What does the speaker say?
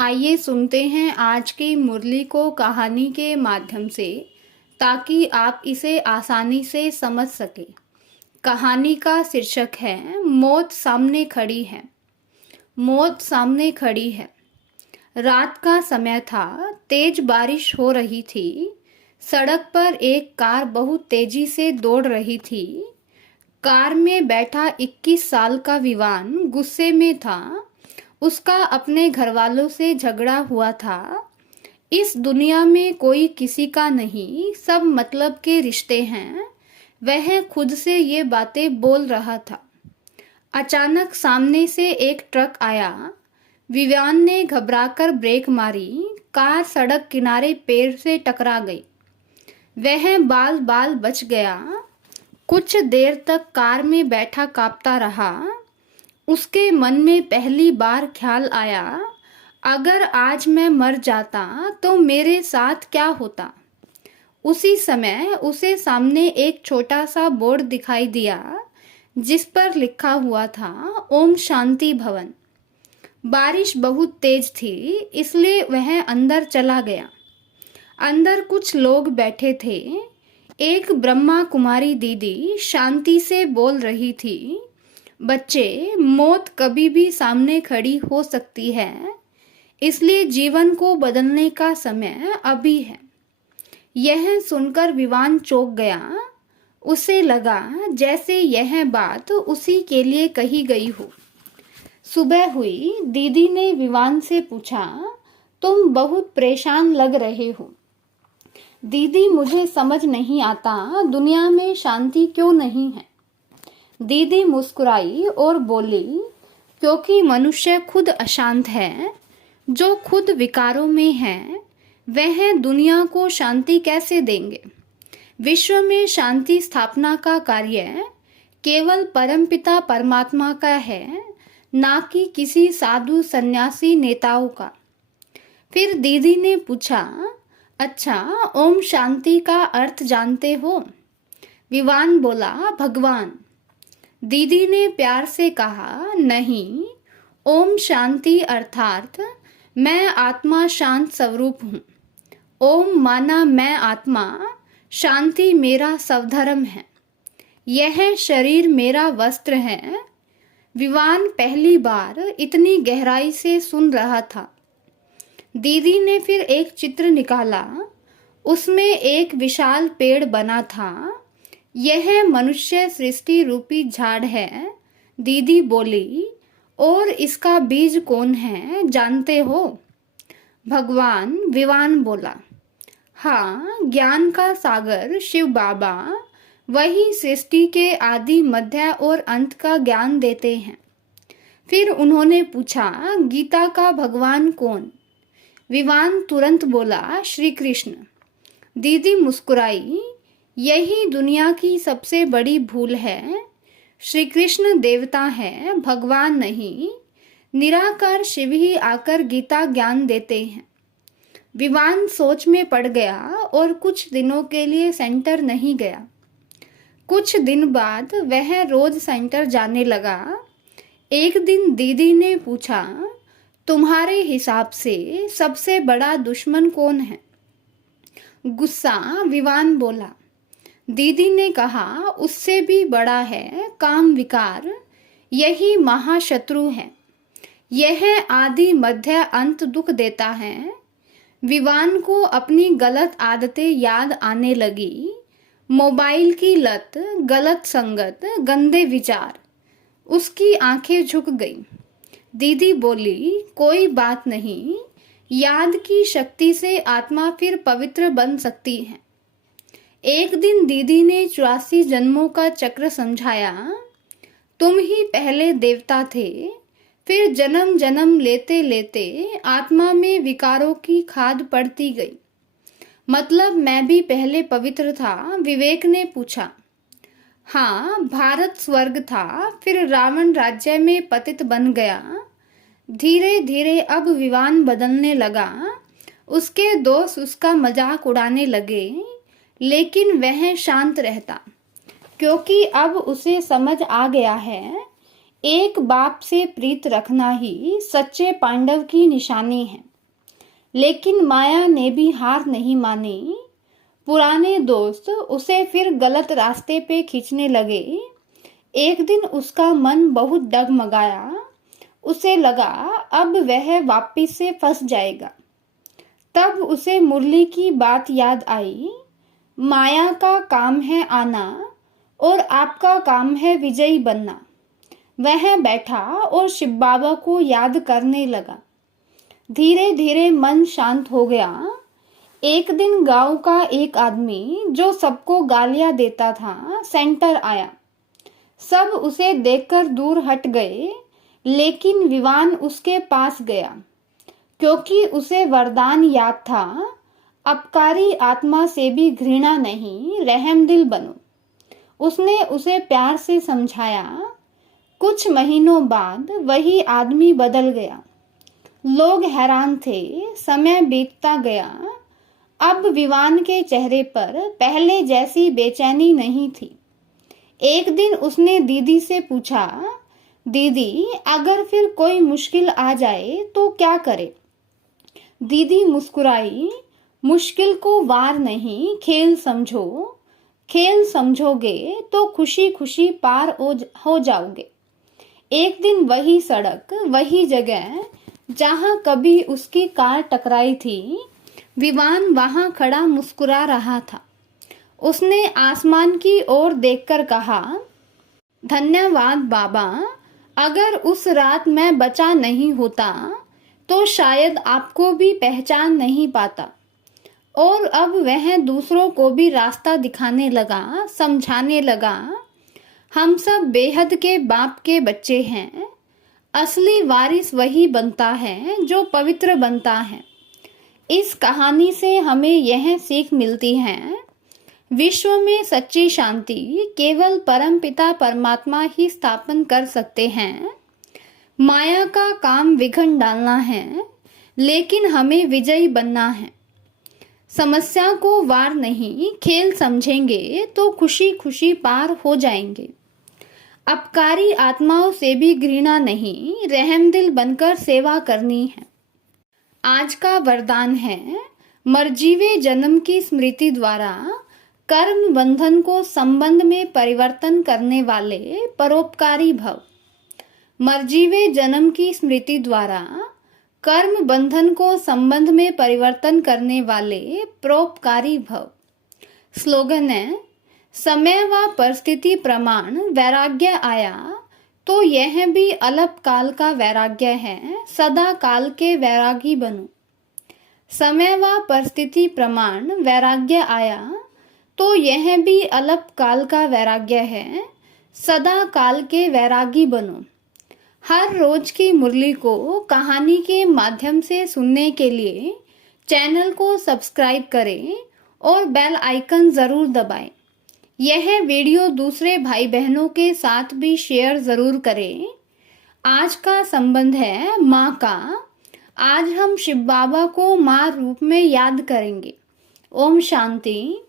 आइए सुनते हैं आज की मुरली को कहानी के माध्यम से, ताकि आप इसे आसानी से समझ सकें। कहानी का शीर्षक है मौत सामने खड़ी है। मौत सामने खड़ी है। रात का समय था, तेज बारिश हो रही थी। सड़क पर एक कार बहुत तेजी से दौड़ रही थी। कार में बैठा 21 साल का विवान गुस्से में था। उसका अपने घरवालों से झगड़ा हुआ था। इस दुनिया में कोई किसी का नहीं, सब मतलब के रिश्ते हैं। वह खुद से ये बातें बोल रहा था। अचानक सामने से एक ट्रक आया। विवान ने घबराकर ब्रेक मारी। कार सड़क किनारे पेड़ से टकरा गई। वह बाल बाल बच गया। कुछ देर तक कार में बैठा कांपता रहा। उसके मन में पहली बार ख्याल आया, अगर आज मैं मर जाता तो मेरे साथ क्या होता। उसी समय उसे सामने एक छोटा सा बोर्ड दिखाई दिया, जिस पर लिखा हुआ था ओम शांति भवन। बारिश बहुत तेज थी, इसलिए वह अंदर चला गया। अंदर कुछ लोग बैठे थे। एक ब्रह्मा कुमारी दीदी शांति से बोल रही थी, बच्चे, मौत कभी भी सामने खड़ी हो सकती है, इसलिए जीवन को बदलने का समय अभी है। यह सुनकर विवान चौंक गया। उसे लगा जैसे यह बात उसी के लिए कही गई हो। सुबह हुई। दीदी ने विवान से पूछा, तुम बहुत परेशान लग रहे हो। दीदी, मुझे समझ नहीं आता दुनिया में शांति क्यों नहीं है। दीदी मुस्कुराई और बोली, क्योंकि मनुष्य खुद अशांत है। जो खुद विकारों में है, वह दुनिया को शांति कैसे देंगे। विश्व में शांति स्थापना का कार्य केवल परमपिता परमात्मा का है, ना कि किसी साधु सन्यासी नेताओं का। फिर दीदी ने पूछा, अच्छा, ओम शांति का अर्थ जानते हो। विवान बोला, भगवान। दीदी ने प्यार से कहा, नहीं, ओम शांति अर्थात मैं आत्मा शांत स्वरूप हूँ। ओम माना मैं आत्मा, शांति मेरा स्वधर्म है। यह शरीर मेरा वस्त्र है। विवान पहली बार इतनी गहराई से सुन रहा था। दीदी ने फिर एक चित्र निकाला। उसमें एक विशाल पेड़ बना था। यह मनुष्य सृष्टि रूपी झाड़ है, दीदी बोली, और इसका बीज कौन है जानते हो। भगवान। विवान बोला, हाँ, ज्ञान का सागर शिव बाबा, वही सृष्टि के आदि मध्य और अंत का ज्ञान देते हैं। फिर उन्होंने पूछा, गीता का भगवान कौन। विवान तुरंत बोला, श्री कृष्ण। दीदी मुस्कुराई, यही दुनिया की सबसे बड़ी भूल है। श्री कृष्ण देवता है, भगवान नहीं। निराकार शिव ही आकर गीता ज्ञान देते हैं। विवान सोच में पड़ गया और कुछ दिनों के लिए सेंटर नहीं गया। कुछ दिन बाद वह रोज सेंटर जाने लगा। एक दिन दीदी ने पूछा, तुम्हारे हिसाब से सबसे बड़ा दुश्मन कौन है। गुस्सा। विवान बोला। दीदी ने कहा, उससे भी बड़ा है काम विकार। यही महाशत्रु है। यह आदि मध्य अंत दुख देता है। विवान को अपनी गलत आदतें याद आने लगी। मोबाइल की लत, गलत संगत, गंदे विचार। उसकी आंखें झुक गईं। दीदी बोली, कोई बात नहीं, याद की शक्ति से आत्मा फिर पवित्र बन सकती है। एक दिन दीदी ने 84 जन्मों का चक्र समझाया। तुम ही पहले देवता थे, फिर जन्म जन्म लेते लेते आत्मा में विकारों की खाद पड़ती गई। मतलब मैं भी पहले पवित्र था। विवेक ने पूछा। हाँ, भारत स्वर्ग था, फिर रावण राज्य में पतित बन गया। धीरे धीरे अब विवान बदलने लगा। उसके दोस्त उसका मजाक उड़ाने लगे, लेकिन वह शांत रहता, क्योंकि अब उसे समझ आ गया है, एक बाप से प्रीत रखना ही सच्चे पांडव की निशानी है। लेकिन माया ने भी हार नहीं मानी। पुराने दोस्त उसे फिर गलत रास्ते पे खींचने लगे। एक दिन उसका मन बहुत डगमगाया। उसे लगा अब वह वापिस से फंस जाएगा। तब उसे मुरली की बात याद आई। माया का काम है आना और आपका काम है विजयी बनना। वह बैठा और शिव बाबा को याद करने लगा। धीरे धीरे मन शांत हो गया। एक दिन गांव का एक आदमी जो सबको गालियां देता था सेंटर आया। सब उसे देखकर दूर हट गए, लेकिन विवान उसके पास गया, क्योंकि उसे वरदान याद था, अपकारी आत्मा से भी घृणा नहीं, रहमदिल बनो। उसने उसे प्यार से समझाया। कुछ महीनों बाद वही आदमी बदल गया। लोग हैरान थे। समय बीतता गया। अब विवान के चेहरे पर पहले जैसी बेचैनी नहीं थी। एक दिन उसने दीदी से पूछा, दीदी अगर फिर कोई मुश्किल आ जाए तो क्या करे? दीदी मुस्कुराई, मुश्किल को वार नहीं खेल समझो। खेल समझोगे तो खुशी खुशी पार हो जाओगे। एक दिन वही सड़क, वही जगह जहां कभी उसकी कार टकराई थी, विवान वहां खड़ा मुस्कुरा रहा था। उसने आसमान की ओर देखकर कहा, धन्यवाद बाबा, अगर उस रात मैं बचा नहीं होता तो शायद आपको भी पहचान नहीं पाता। और अब वह दूसरों को भी रास्ता दिखाने लगा, समझाने लगा। हम सब बेहद के बाप के बच्चे हैं। असली वारिस वही बनता है जो पवित्र बनता है। इस कहानी से हमें यह सीख मिलती है, विश्व में सच्ची शांति केवल परमपिता परमात्मा ही स्थापन कर सकते हैं। माया का काम विघ्न डालना है, लेकिन हमें विजयी बनना है। समस्या को वार नहीं खेल समझेंगे तो खुशी खुशी पार हो जाएंगे। अपकारी आत्माओं से भी घृणा नहीं, रहमदिल बनकर सेवा करनी है। आज का वरदान है, मरजीवे जन्म की स्मृति द्वारा कर्म बंधन को संबंध में परिवर्तन करने वाले परोपकारी भव। मरजीवे जन्म की स्मृति द्वारा कर्म बंधन को संबंध में परिवर्तन करने वाले परोपकारी भव। स्लोगन है, समय व परिस्थिति प्रमाण वैराग्य आया तो यह भी अल्प काल का वैराग्य है, सदा काल के वैरागी बनो। समय व परिस्थिति प्रमाण वैराग्य आया तो यह भी अल्प काल का वैराग्य है, सदा काल के वैरागी बनो। हर रोज की मुरली को कहानी के माध्यम से सुनने के लिए चैनल को सब्सक्राइब करें और बेल आइकन जरूर दबाएं। यह वीडियो दूसरे भाई बहनों के साथ भी शेयर जरूर करें। आज का संबंध है माँ का। आज हम शिव बाबा को माँ रूप में याद करेंगे। ओम शांति।